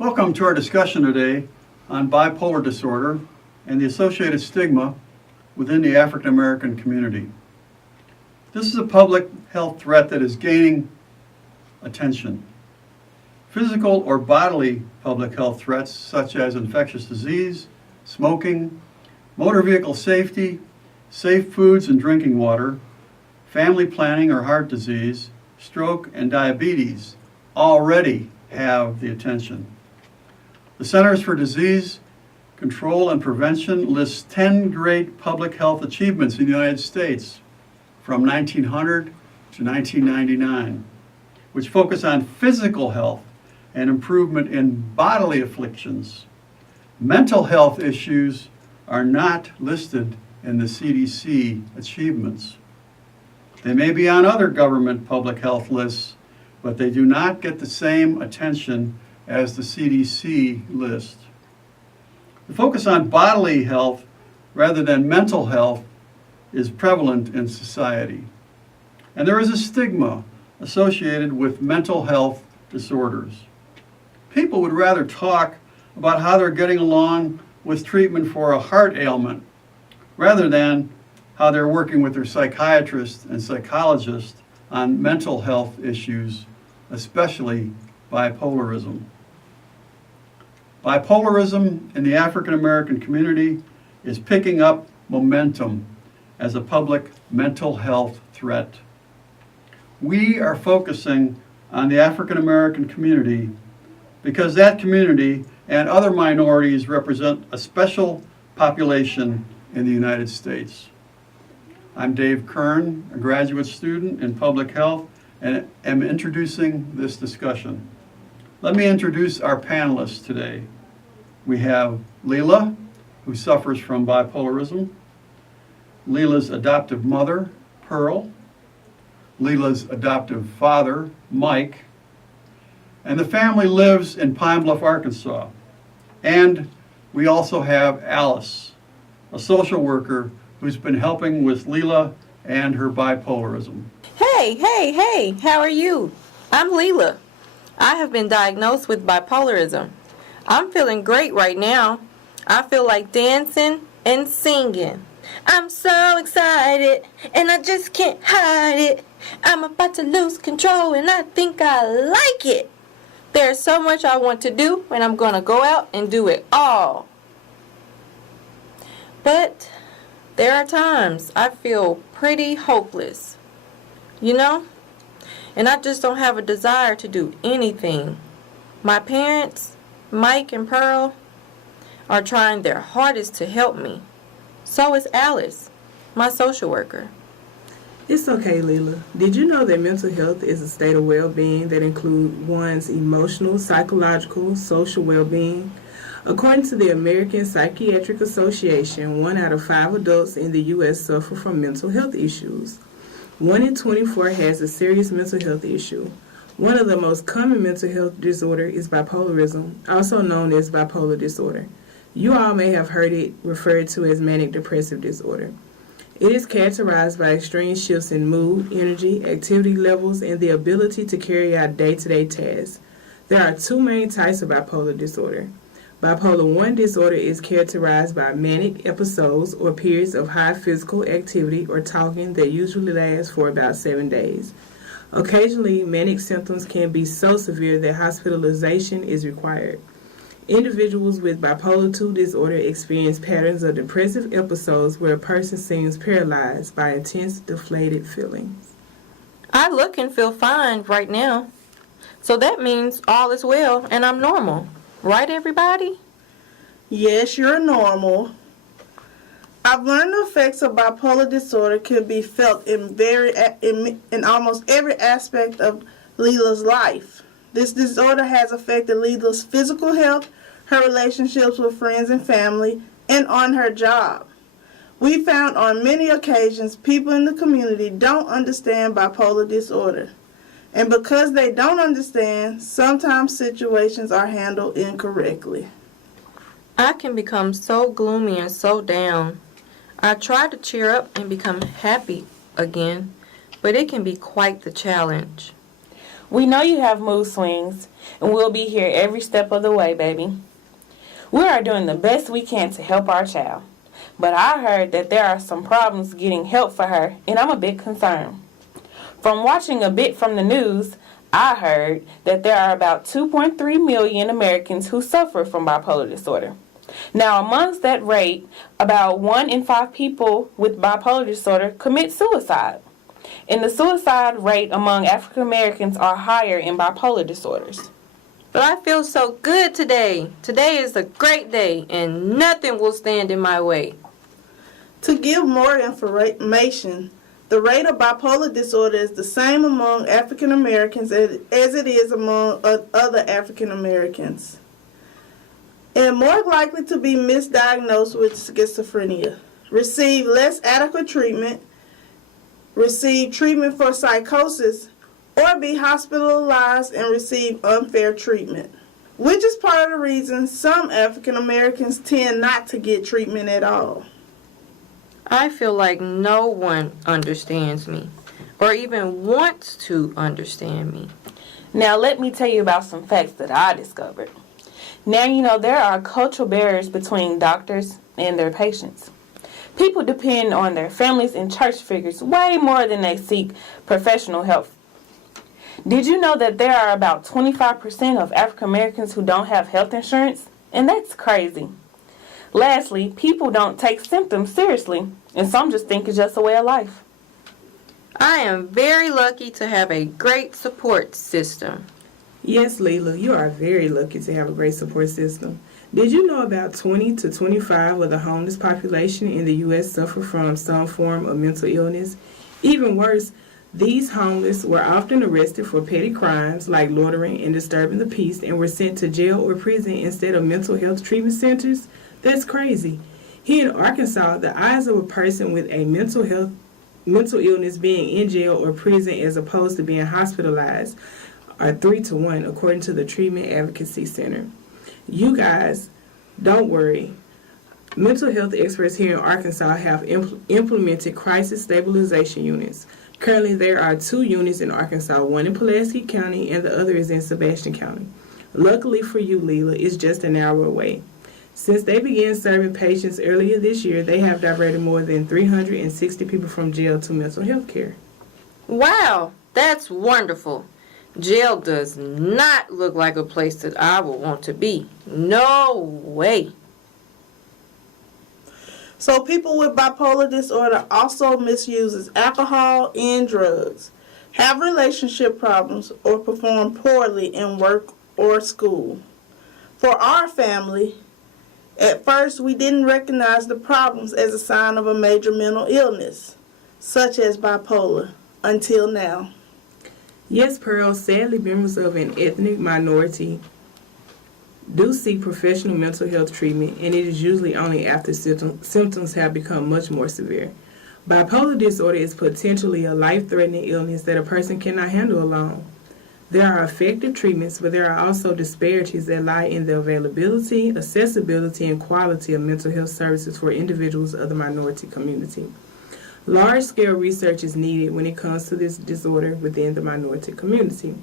Welcome to our discussion today on bipolar disorder and the associated stigma within the African American community. This is a public health threat that is gaining attention. Physical or bodily public health threats such as infectious disease, smoking, motor vehicle safety, safe foods and drinking water, family planning or heart disease, stroke, and diabetes already have the attention. The Centers for Disease Control and Prevention lists 10 great public health achievements in the United States from 1900 to 1999, which focus on physical health and improvement in bodily afflictions. Mental health issues are not listed in the CDC achievements. They may be on other government public health lists, but they do not get the same attention as the CDC list. The focus on bodily health rather than mental health is prevalent in society. And there is a stigma associated with mental health disorders. People would rather talk about how they're getting along with treatment for a heart ailment rather than how they're working with their psychiatrist and psychologist on mental health issues, especially bipolarism. Bipolarism in the African American community is picking up momentum as a public mental health threat. We are focusing on the African American community because that community and other minorities represent a special population in the United States. I'm Dave Kern, a graduate student in public health, and am introducing this discussion. Let me introduce our panelists today. We have Leila, who suffers from bipolarism, Leila's adoptive mother, Pearl, Leila's adoptive father, Mike, and the family lives in Pine Bluff, Arkansas. And we also have Alice, a social worker who's been helping with Leila and her bipolarism. Hey, how are you? I'm Leila. I have been diagnosed with bipolarism. I'm feeling great right now. I feel like dancing and singing. I'm so excited and I just can't hide it. I'm about to lose control and I think I like it. There's so much I want to do and I'm going to go out and do it all. But there are times I feel pretty hopeless, and I just don't have a desire to do anything. My parents, Mike and Pearl, are trying their hardest to help me. So is Alice, my social worker. It's okay, Leila. Did you know that mental health is a state of well-being that includes one's emotional, psychological, social well-being? According to the American Psychiatric Association, 1 out of 5 adults in the U.S. suffer from mental health issues. 1 in 24 has a serious mental health issue. One of the most common mental health disorder is bipolarism, also known as bipolar disorder. You all may have heard it referred to as manic depressive disorder. It is characterized by extreme shifts in mood, energy, activity levels, and the ability to carry out day-to-day tasks. There are 2 main types of bipolar disorder. Bipolar 1 disorder is characterized by manic episodes or periods of high physical activity or talking that usually last for about 7 days. Occasionally, manic symptoms can be so severe that hospitalization is required. Individuals with bipolar 2 disorder experience patterns of depressive episodes where a person seems paralyzed by intense, deflated feelings. I look and feel fine right now. So that means all is well and I'm normal. Right, everybody? Yes, you're normal. I've learned the effects of bipolar disorder can be felt in almost every aspect of Leila's life. This disorder has affected Leila's physical health, her relationships with friends and family, and on her job. We found on many occasions people in the community don't understand bipolar disorder. And because they don't understand, sometimes situations are handled incorrectly. I can become so gloomy and so down. I try to cheer up and become happy again, but it can be quite the challenge. We know you have mood swings, and we'll be here every step of the way, baby. We are doing the best we can to help our child. But I heard that there are some problems getting help for her, and I'm a bit concerned. From watching a bit from the news, I heard that there are about 2.3 million Americans who suffer from bipolar disorder. Now, amongst that rate, about 1 in 5 people with bipolar disorder commit suicide. And the suicide rate among African Americans are higher in bipolar disorders. But I feel so good today. Today is a great day, and nothing will stand in my way. To give more information, the rate of bipolar disorder is the same among African Americans as it is among other African Americans, and more likely to be misdiagnosed with schizophrenia, receive less adequate treatment, receive treatment for psychosis, or be hospitalized and receive unfair treatment, which is part of the reason some African Americans tend not to get treatment at all. I feel like no one understands me, or even wants to understand me. Now, let me tell you about some facts that I discovered. Now, you know, there are cultural barriers between doctors and their patients. People depend on their families and church figures way more than they seek professional help. Did you know that there are about 25% of African Americans who don't have health insurance? And that's crazy. Lastly, people don't take symptoms seriously, and some just think it's just a way of life. I am very lucky to have a great support system. Yes, Leila, you are very lucky to have a great support system. Did you know about 20 to 25 of the homeless population in the U.S. suffer from some form of mental illness? Even worse, these homeless were often arrested for petty crimes like loitering and disturbing the peace and were sent to jail or prison instead of mental health treatment centers. That's crazy. Here in Arkansas, the odds of a person with a mental illness being in jail or prison as opposed to being hospitalized are 3 to 1, according to the Treatment Advocacy Center. You guys, don't worry. Mental health experts here in Arkansas have implemented crisis stabilization units. Currently, there are 2 units in Arkansas, one in Pulaski County and the other is in Sebastian County. Luckily for you, Leila, it's just an hour away. Since they began serving patients earlier this year, they have diverted more than 360 people from jail to mental health care. Wow, that's wonderful. Jail does not look like a place that I would want to be. No way. So people with bipolar disorder also misuses alcohol and drugs, have relationship problems, or perform poorly in work or school. For our family, at first we didn't recognize the problems as a sign of a major mental illness, such as bipolar, until now. Yes, Pearl, sadly members of an ethnic minority do seek professional mental health treatment, and it is usually only after symptoms have become much more severe. Bipolar disorder is potentially a life-threatening illness that a person cannot handle alone. There are effective treatments, but there are also disparities that lie in the availability, accessibility, and quality of mental health services for individuals of the minority community. Large-scale research is needed when it comes to this disorder within the minority community.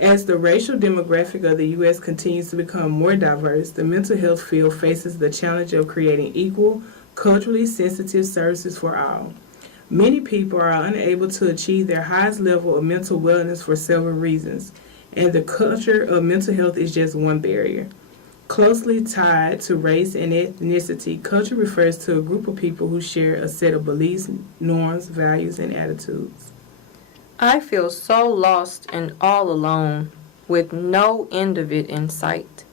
As the racial demographic of the U.S. continues to become more diverse, the mental health field faces the challenge of creating equal, culturally sensitive services for all. Many people are unable to achieve their highest level of mental wellness for several reasons, and the culture of mental health is just one barrier. Closely tied to race and ethnicity, culture refers to a group of people who share a set of beliefs, norms, values, and attitudes. I feel so lost and all alone, with no end of it in sight.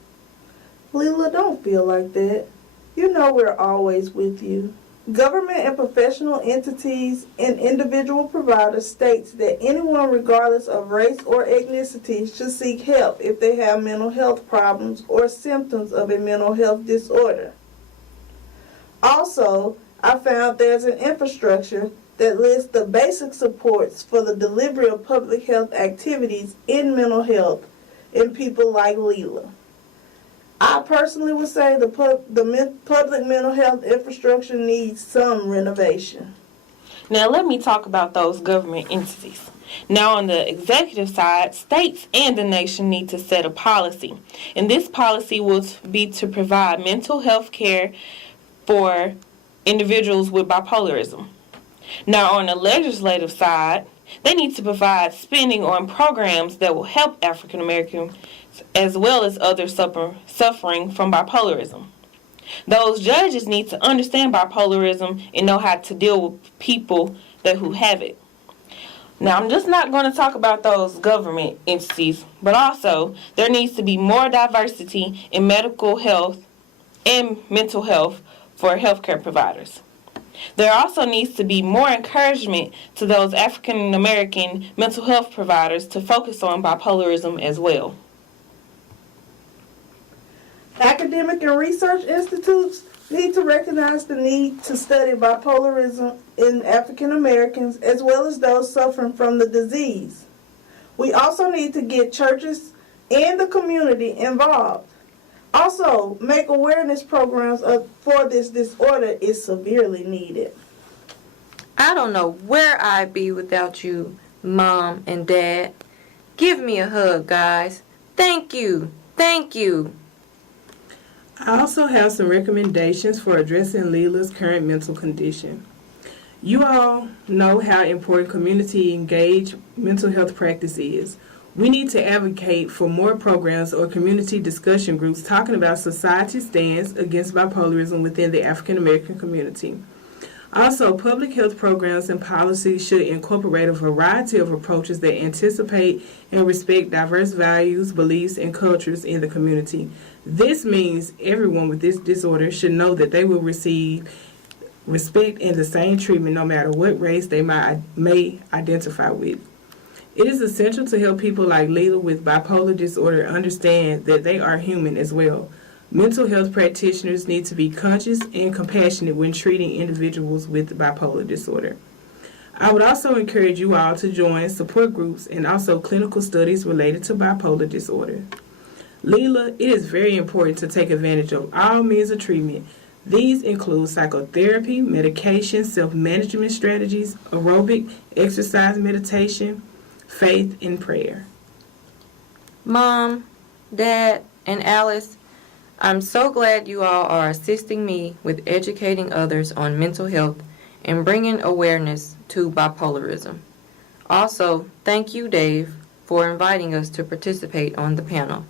Leila, don't feel like that. You know we're always with you. Government and professional entities and individual providers states that anyone regardless of race or ethnicity should seek help if they have mental health problems or symptoms of a mental health disorder. Also, I found there's an infrastructure that lists the basic supports for the delivery of public health activities in mental health in people like Leila. I personally would say the public mental health infrastructure needs some renovation. Now let me talk about those government entities. Now on the executive side, states and the nation need to set a policy. And this policy will be to provide mental health care for individuals with bipolarism. Now on the legislative side, they need to provide spending on programs that will help African Americans as well as others suffering from bipolarism. Those judges need to understand bipolarism and know how to deal with people who have it. Now, I'm just not going to talk about those government entities, but also there needs to be more diversity in medical health and mental health for healthcare providers. There also needs to be more encouragement to those African American mental health providers to focus on bipolarism as well. Academic and research institutes need to recognize the need to study bipolarism in African Americans as well as those suffering from the disease. We also need to get churches and the community involved. Also, make awareness programs for this disorder is severely needed. I don't know where I'd be without you, Mom and Dad. Give me a hug, guys. Thank you. Thank you. I also have some recommendations for addressing Leela's current mental condition. You all know how important community engaged mental health practice is. We need to advocate for more programs or community discussion groups talking about society's stance against bipolarism within the African American community. Also, public health programs and policies should incorporate a variety of approaches that anticipate and respect diverse values, beliefs, and cultures in the community. This means everyone with this disorder should know that they will receive respect and the same treatment no matter what race they may identify with. It is essential to help people like Leela with bipolar disorder understand that they are human as well. Mental health practitioners need to be conscious and compassionate when treating individuals with bipolar disorder. I would also encourage you all to join support groups and also clinical studies related to bipolar disorder. Leela, it is very important to take advantage of all means of treatment. These include psychotherapy, medication, self-management strategies, aerobic, exercise, meditation, faith, and prayer. Mom, Dad, and Alice, I'm so glad you all are assisting me with educating others on mental health and bringing awareness to bipolarism. Also, thank you, Dave, for inviting us to participate on the panel.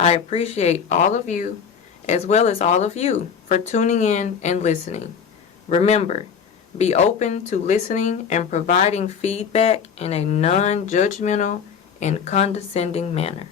I appreciate all of you, as well as all of you, for tuning in and listening. Remember, be open to listening and providing feedback in a non-judgmental and condescending manner.